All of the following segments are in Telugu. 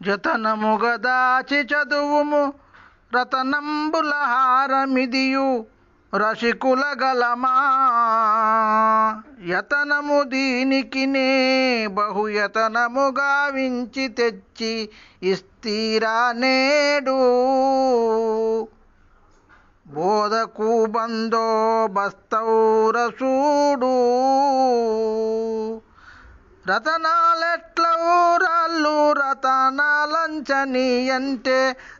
జతనముగ దాచి చదువుము రతనంబుల హారమిదియు రసికుల గలమా యతనము దీనికి నే బహుయతనము గావించి తెచ్చి ఇస్తీరా నేడు బోధకు బందో బస్తౌరసూడు రతనాలెట్లవు రాళ్ళు రతనాలంచని అంటే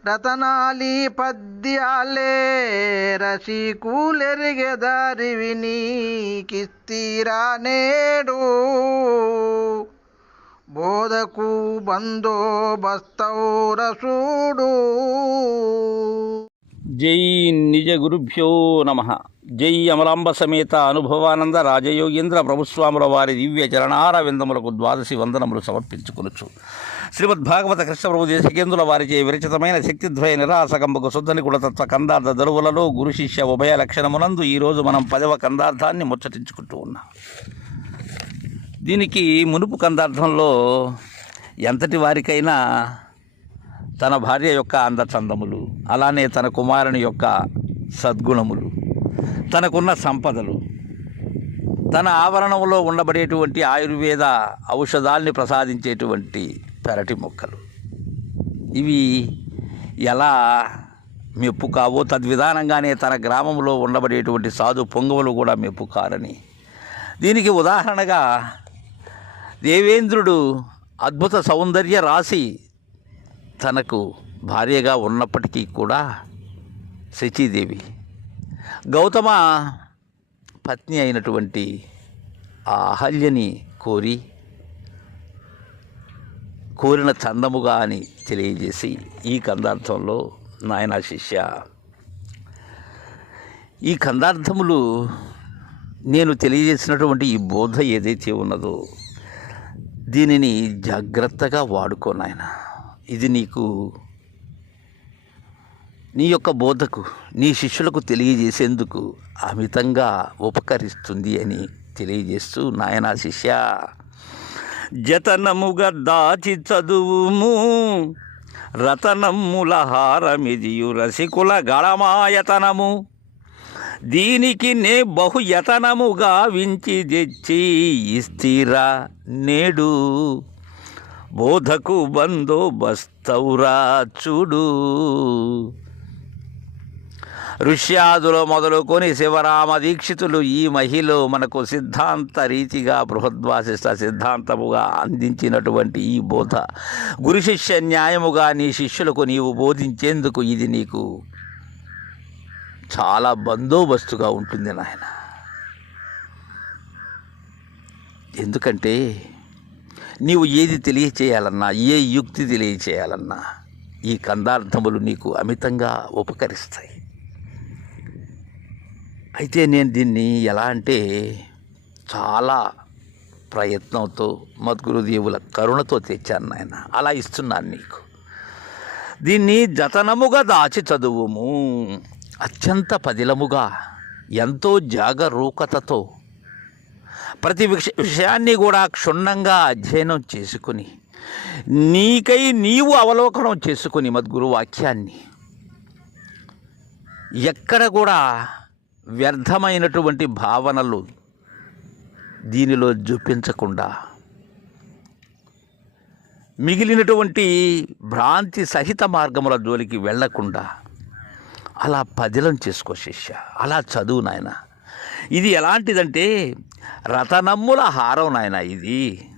రతనాలి పద్యాలే రసికూలెరిగెదారివి నీకిస్తీరా నేడు బోధకు బందో బస్తౌరసూడు జై నిజ గురుభ్యో నమ. జై అమలాంబ సమేత అనుభవానంద రాజయోగేంద్ర ప్రభుస్వాముల వారి దివ్య చరణారవిందములకు ద్వాదశి వందనములు సమర్పించుకొనొచ్చు శ్రీమద్ భాగవత దేశకేంద్రుల వారిచే విరచితమైన శక్తిద్వయ నిరాసకంబకు శుద్ధని కులతత్వ కందార్థ దరువులలో గురు శిష్య ఉభయ లక్షణమునందు ఈరోజు మనం పదవ కందార్థాన్ని ముచ్చటించుకుంటూ ఉన్నాం. దీనికి మునుపు కందార్థంలో ఎంతటి వారికైనా తన భార్య యొక్క అందచందములు అలానే తన కుమారుని యొక్క సద్గుణములు తనకున్న సంపదలు తన ఆవరణంలో ఉండబడేటువంటి ఆయుర్వేద ఔషధాల్ని ప్రసాదించేటువంటి పెరటి మొక్కలు. ఇవి ఎలా మెప్పు కావో తద్విధానంగానే తన గ్రామంలో ఉండబడేటువంటి సాధు పొంగవులు కూడా మెప్పు కారని దీనికి ఉదాహరణగా దేవేంద్రుడు అద్భుత సౌందర్య రాశి తనకు భార్యగా ఉన్నప్పటికీ కూడా శచీదేవి గౌతమ పత్ని అయినటువంటి ఆ అహల్యని కోరి కోరిన చందముగా అని తెలియజేసి ఈ కందార్థంలో నాయన శిష్య ఈ కందార్థములు నేను తెలియజేసినటువంటి ఈ బోధ ఏదైతే ఉన్నదో దీనిని జాగ్రత్తగా వాడుకో నాయన. ఇది నీకు నీ యొక్క బోధకు నీ శిష్యులకు తెలియజేసేందుకు అమితంగా ఉపకరిస్తుంది అని తెలియజేస్తూ నాయనా శిష్య జతనముగా దాచి చదువుము. రతనముల హారమిదియు రసికుల గళమాయతనము. దీనికి నే బహు యతనముగా వించి తెచ్చి ఇస్తీరా నేడు బోధకు బందోబస్తౌరా చూడు. ఋష్యాదులో మొదలుకొని శివరామ దీక్షితులు ఈ మహిళ మనకు సిద్ధాంత రీతిగా బృహద్వాసిష్ట సిద్ధాంతముగా అందించినటువంటి ఈ బోధ. గురు శిష్య న్యాయముగా నీ శిష్యులకు నీవు బోధించేందుకు ఇది నీకు చాలా బందోబస్తుగా ఉంటుంది నాయన. ఎందుకంటే నీవు ఏది తెలియచేయాలన్నా ఏ యుక్తి తెలియచేయాలన్నా ఈ కందార్థములు నీకు అమితంగా ఉపకరిస్తాయి. అయితే నేను దీన్ని ఎలా అంటే చాలా ప్రయత్నంతో మద్గురుదేవుల కరుణతో తెచ్చాను నాయన. అలా ఇస్తున్నాను నీకు. దీన్ని జతనముగా దాచి చదువుము. అత్యంత పదిలముగా ఎంతో జాగరూకతతో ప్రతి విష విషయాన్ని కూడా క్షుణ్ణంగా అధ్యయనం చేసుకుని నీకై నీవు అవలోకనం చేసుకుని మద్గురు వాక్యాన్ని ఎక్కడ కూడా వ్యర్థమైనటువంటి భావనలు దీనిలో చూపించకుండా మిగిలినటువంటి భ్రాంతి సహిత మార్గముల జోలికి వెళ్ళకుండా అలా పదిలం చేసుకో శిష్య. అలా చదువు నాయన. ఇది ఎలాంటిదంటే రతనమ్ముల హారం నాయన ఇది.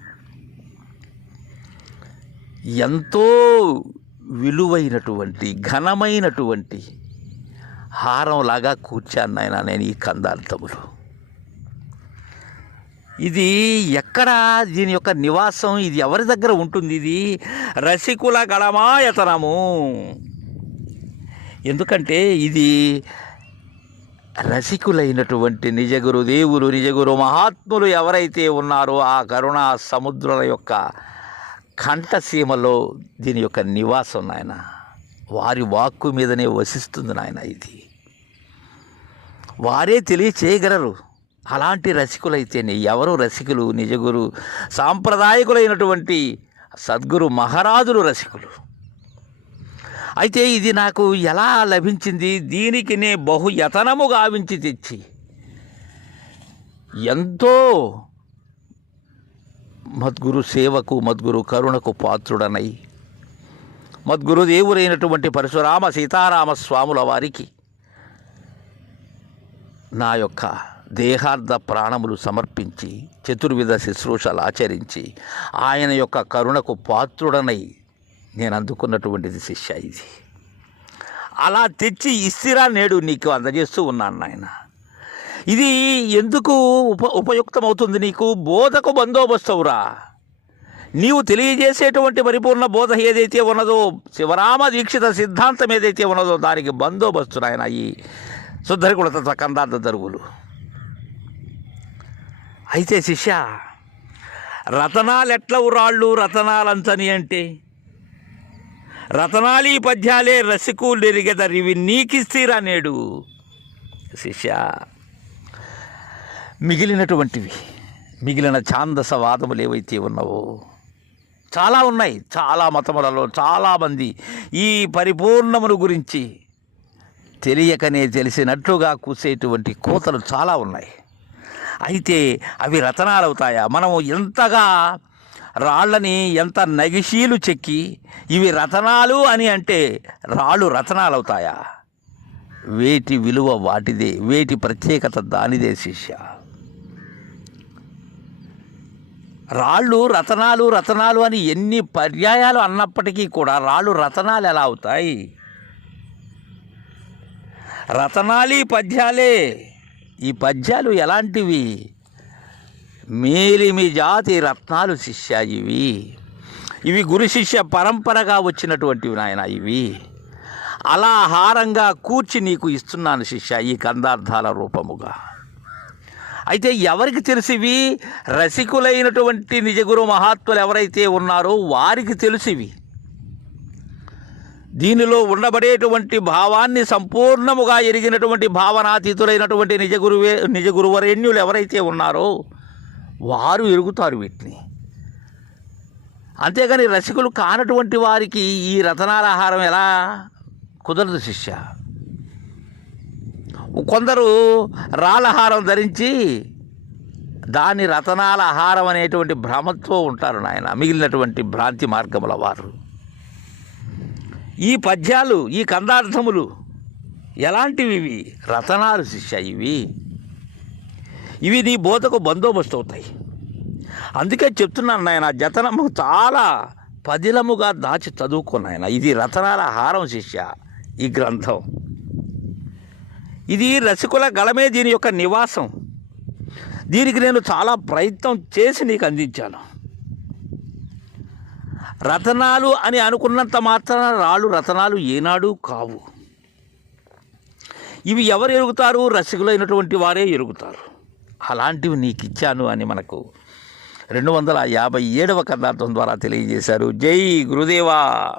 ఎంతో విలువైనటువంటి ఘనమైనటువంటి హారంలాగా కూర్చాను నాయన నేను ఈ కందార్థములు. ఇది ఎక్కడ దీని యొక్క నివాసం? ఇది ఎవరి దగ్గర ఉంటుంది ఇది? రసికుల గళమాయతనము. ఎందుకంటే ఇది రసికులైనటువంటి నిజ గురుదేవులు నిజ గురు మహాత్ములు ఎవరైతే ఉన్నారో ఆ కరుణా సముద్రుల యొక్క కంఠసీమలో దీని యొక్క నివాసం నాయన. వారి వాక్కు మీదనే వసిస్తుంది నాయన ఇది. వారే తెలియచేయగలరు. అలాంటి రసికులైతేనే ఎవరు రసికులు నిజగురు సాంప్రదాయకులైనటువంటి సద్గురు మహారాజులు రసికులు. అయితే ఇది నాకు ఎలా లభించింది? దీనికి నే బహు యతనము గావించి తెచ్చి. ఎంతో మద్గురు సేవకు మద్గురు కరుణకు పాత్రుడనై మద్గురు దేవుడైనటువంటి పరశురామ సీతారామ స్వాముల వారికి నా యొక్క దేహార్థ ప్రాణములు సమర్పించి చతుర్విధ శుశ్రూషలు ఆచరించి ఆయన యొక్క కరుణకు పాత్రుడనై నేను అందుకున్నటువంటిది శిష్య ఇది. అలా తెచ్చి ఇస్తిరా నేడు నీకు అందజేస్తూ ఉన్నాను నాయన. ఇది ఎందుకు ఉప ఉపయుక్తమవుతుంది నీకు? బోధకు బందోబస్తువురా. నీవు తెలియజేసేటువంటి పరిపూర్ణ బోధ ఏదైతే ఉన్నదో శివరామ దీక్షిత సిద్ధాంతం ఏదైతే ఉన్నదో దానికి బందోబస్తు నాయన ఈ శుద్ధరికుల కందార్థ దరుగులు అయితే శిష్య రతనాలు ఎట్లవు రాళ్ళు రతనాలంతని అంటే? రతనాలి పద్యాలే రసికులు ఇవి నీకిస్తీరా నేడు. శిష్య మిగిలినటువంటివి మిగిలిన ఛాందస వాదములు ఏవైతే ఉన్నావో చాలా ఉన్నాయి. చాలా మతములలో చాలామంది ఈ పరిపూర్ణమును గురించి తెలియకనే తెలిసినట్లుగా కూసేటువంటి కోతలు చాలా ఉన్నాయి. అయితే అవి రతనాలు అవుతాయా మనము ఎంతగా రాళ్ళని ఎంత నగిశీలు చెక్కి ఇవి రతనాలు అని అంటే రాళ్ళు రతనాలు అవుతాయా వేటి విలువ వాటిదే వేటి ప్రత్యేకత దానిదే శిష్య. రాళ్ళు రతనాలు రతనాలు అని ఎన్ని పర్యాయాలు అన్నప్పటికీ కూడా రాళ్ళు రతనాలు ఎలా అవుతాయి? రతనాలి పద్యాలే. ఈ పద్యాలు ఎలాంటివి? మేలిమి జాతి రత్నాలు శిష్య ఇవి. ఇవి గురు శిష్య పరంపరగా వచ్చినటువంటివి నాయన ఇవి. అలా హారంగా కూర్చి నీకు ఇస్తున్నాను శిష్య ఈ కందార్థాల రూపముగా. అయితే ఎవరికి తెలిసివి రసికులైనటువంటి నిజగురు మహాత్ములు ఎవరైతే ఉన్నారో వారికి తెలిసివి దీనిలో ఉండబడేటువంటి భావాన్ని సంపూర్ణముగా ఎరిగినటువంటి భావనాతీతులైనటువంటి నిజ గురువే నిజ ఎవరైతే ఉన్నారో వారు ఎరుగుతారు వీటిని. అంతేగాని రసికులు కానటువంటి వారికి ఈ రతనాల ఆహారం ఎలా? కుదరదు శిష్య. కొందరు రాళ్ళహారం ధరించి దాని రతనాల ఆహారం అనేటువంటి భ్రమతో ఉంటారు నాయన మిగిలినటువంటి భ్రాంతి మార్గముల వారు. ఈ పద్యాలు ఈ కందార్థములు ఎలాంటివి ఇవి? రతనాలు శిష్య ఇవి. ఇవి నీ బోధకు బందోబస్తు అవుతాయి. అందుకే చెప్తున్నాను నాయన జతనము చాలా పదిలముగా దాచి చదువుకున్నాయన ఇది రతనాల హారం శిష్య ఈ గ్రంథం. ఇది రసికుల గళమే దీని యొక్క నివాసం. దీనికి నేను చాలా ప్రయత్నం చేసి నీకు అందించాను. రతనాలు అని అనుకున్నంత మాత్రాన రాళ్ళు రతనాలు ఏనాడు కావు. ఇవి ఎవరు ఎరుగుతారు? రసికులైనటువంటి వారే ఎరుగుతారు. అలాంటివి నీకు ఇచ్చాను అని మనకు రెండు వందల యాభై ఏడవ కర్ణార్థం ద్వారా తెలియజేశారు. జై గురుదేవా!